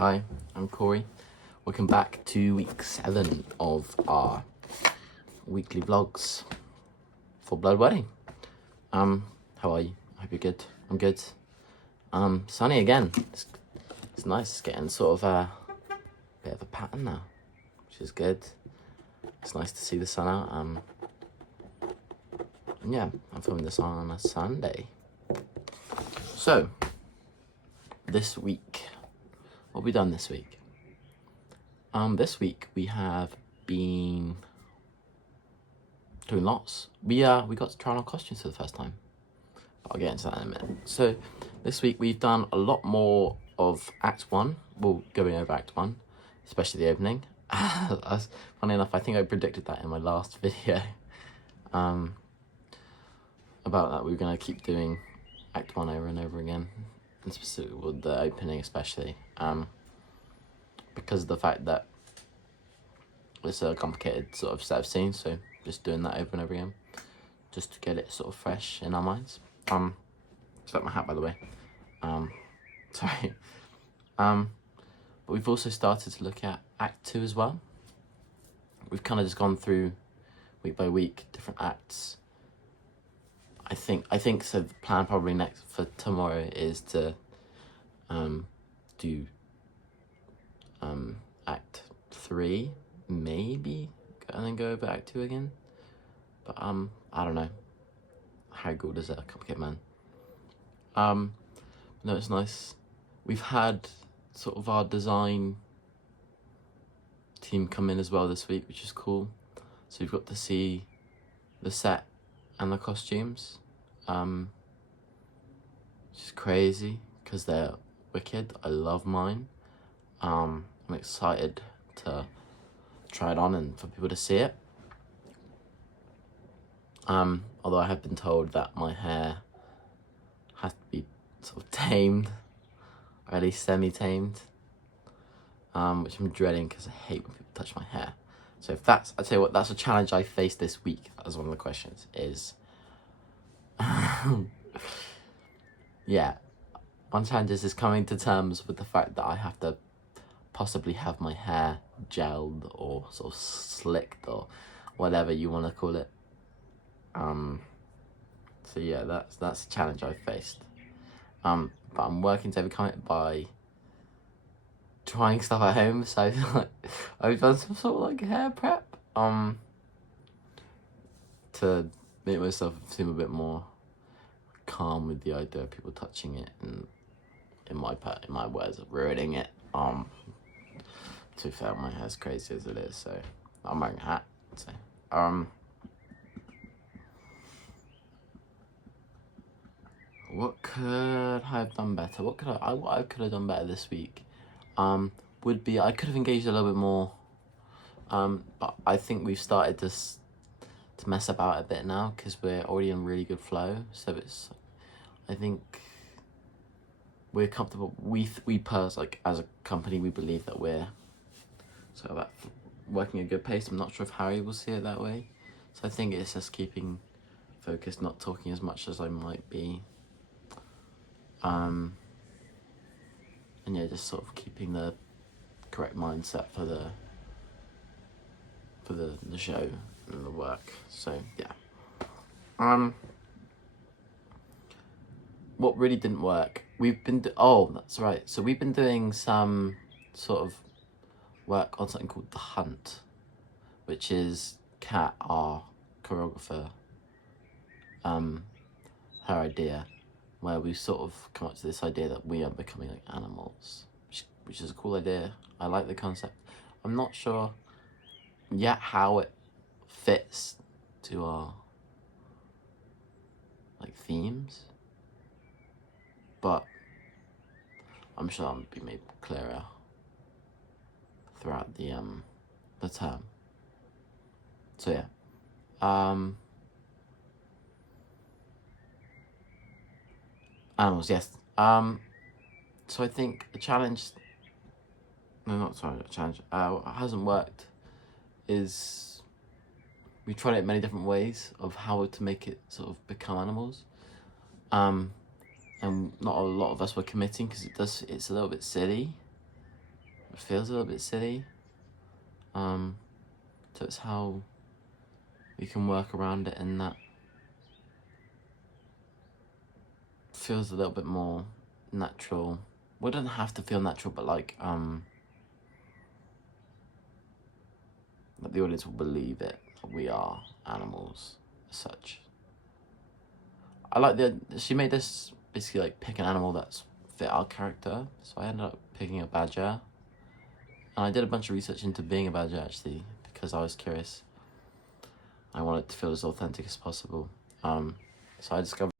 Hi, I'm Corey. Welcome back to week 7 of our weekly vlogs for Blood Wedding. How are you? I hope you're good. I'm good. Sunny again. It's nice. It's getting sort of a bit of a pattern now, which is good. It's nice to see the sun out. And yeah, I'm filming this on a Sunday. So, this week, what have we done this week? This week we have been doing lots. We got to try on our costumes for the first time. I'll get into that in a minute. So this week we've done a lot more of Act 1. Well, going over Act 1, especially the opening. Funny enough, I think I predicted that in my last video. About that we were going to keep doing Act 1 over and over again. And specifically with the opening especially. Because of the fact that it's a complicated sort of set of scenes, so just doing that over and over again, just to get it sort of fresh in our minds. It's my hat, by the way. Sorry. But we've also started to look at Act 2 as well. We've kind of just gone through week by week different acts. I think so. The plan probably next for tomorrow is to do Act 3, maybe, and then go over Act 2 again. But I don't know. How good is that? Cupcake Man. No, it's nice. We've had sort of our design team come in as well this week, which is cool. So we've got to see the set and the costumes, which is crazy because they're wicked. I love mine. I'm excited to try it on and for people to see it. Although I have been told that my hair has to be sort of tamed, or at least semi-tamed, which I'm dreading because I hate when people touch my hair. So if that's, I'll tell you what, that's a challenge I faced this week as one of the questions is, yeah, one challenge is coming to terms with the fact that I have to possibly have my hair gelled or sort of slicked or whatever you want to call it. So yeah, that's a challenge I've faced. But I'm working to overcome it by trying stuff at home. So I've done some sort of like hair prep to make myself seem a bit more calm with the idea of people touching it and in my words of ruining it. To be fair, my hair's crazy as it is, so I'm wearing a hat. So what could I have done better? What I could have done better this week? Would be I could have engaged a little bit more. But I think we've started to mess about a bit now because we're already in really good flow. So I think we're comfortable. We like as a company, we believe that we're sort of working at a good pace. I'm not sure if Harry will see it that way. So I think it's just keeping focused, not talking as much as I might be. And yeah, just sort of keeping the correct mindset for the show and the work. So yeah. What really didn't work? We've been oh, that's right. So we've been doing some sort of work on something called The Hunt, which is Kat, our choreographer, her idea, where we sort of come up to this idea that we are becoming like animals, which is a cool idea. I like the concept. I'm not sure yet how it fits to our like themes, but I'm sure that'll be made clearer throughout the term. So yeah. Animals, yes. So I think a challenge, no, not sorry, a challenge, what hasn't worked is we've tried it many different ways of how to make it sort of become animals. And not a lot of us were committing because it's a little bit silly. It feels a little bit silly. So it's how we can work around it, and that feels a little bit more natural. Well, it doesn't have to feel natural, but like that the audience will believe it. That we are animals, as such. I like she made this basically like pick an animal that's fit our character. So I ended up picking a badger. And I did a bunch of research into being a badger actually, because I was curious. I wanted to feel as authentic as possible. So I discovered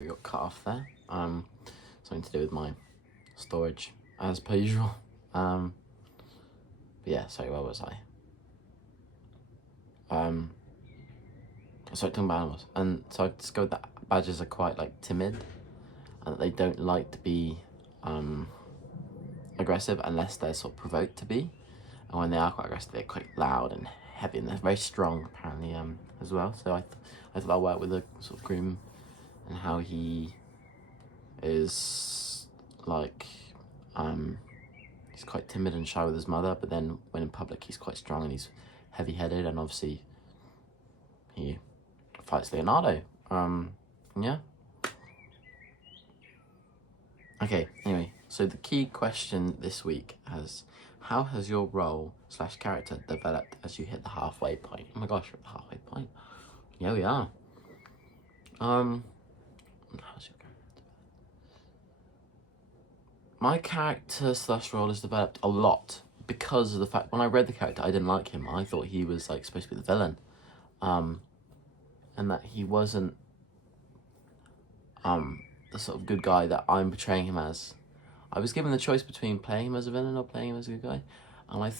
we got cut off there. Something to do with my storage, as per usual. But yeah, sorry, where was I? So talking about animals, and so I discovered that badgers are quite like timid, and that they don't like to be aggressive unless they're sort of provoked to be. And when they are quite aggressive, they're quite loud and heavy, and they're very strong apparently as well. So I thought that worked with the sort of groom and how he is like he's quite timid and shy with his mother, but then when in public he's quite strong and he's heavy-headed, and obviously he fights Leonardo. Yeah. Okay, anyway, so the key question this week is, how has your role / character developed as you hit the halfway point? Oh my gosh, we're at the halfway point. Yeah, we are. How's your character? My character / role has developed a lot because of the fact when I read the character, I didn't like him. I thought he was like supposed to be the villain, and that he wasn't the sort of good guy that I'm portraying him as. I was given the choice between playing him as a villain or playing him as a good guy, and I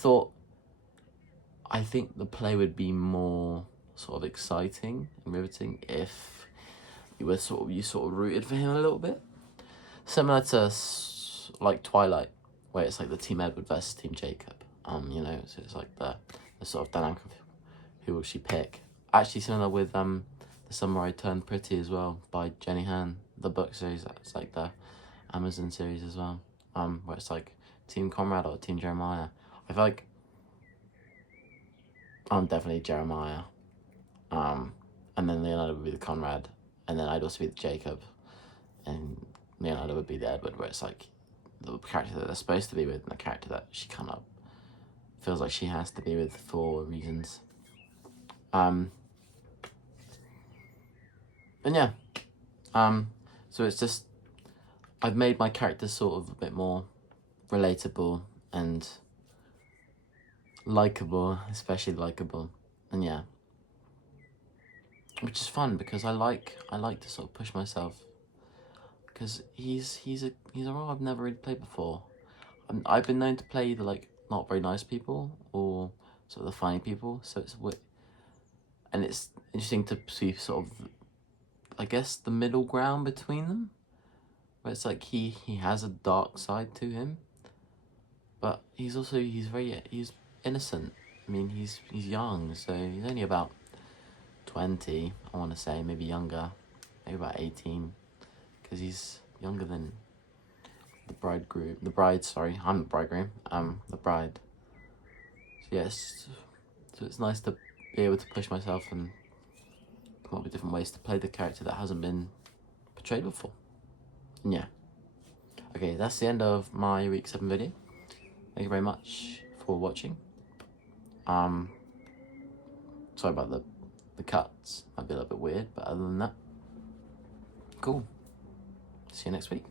think the play would be more sort of exciting and riveting if you sort of rooted for him a little bit, similar to like Twilight, where it's like the Team Edward versus Team Jacob. You know, so it's like the sort of dynamic of who will she pick. Actually, similar with The Summer I Turned Pretty as well by Jenny Han, the book series. That's like the Amazon series as well, where it's like Team Conrad or Team Jeremiah. I feel like I'm definitely Jeremiah, and then Leonardo would be the Conrad, and then I'd also be the Jacob, and Leonardo would be the Edward, where it's like the character that they're supposed to be with and the character that she kind of feels like she has to be with for reasons. And yeah, so it's just, I've made my character sort of a bit more relatable and likable, especially likable, and yeah, which is fun because I like to sort of push myself, because he's a role I've never really played before. I've been known to play either like not very nice people or sort of the funny people, so it's interesting to see sort of, I guess, the middle ground between them, where it's like he has a dark side to him, but he's innocent. I mean, he's young, so he's only about 20, I want to say, maybe younger, maybe about 18, because he's younger than the bride, sorry, I'm the bridegroom, the bride. So yes, so it's nice to be able to push myself and come up with different ways to play the character that hasn't been portrayed before. And yeah. Okay, that's the end of my week 7 video. Thank you very much for watching. Sorry about the cuts. Might be a little bit weird, but other than that, cool. See you next week.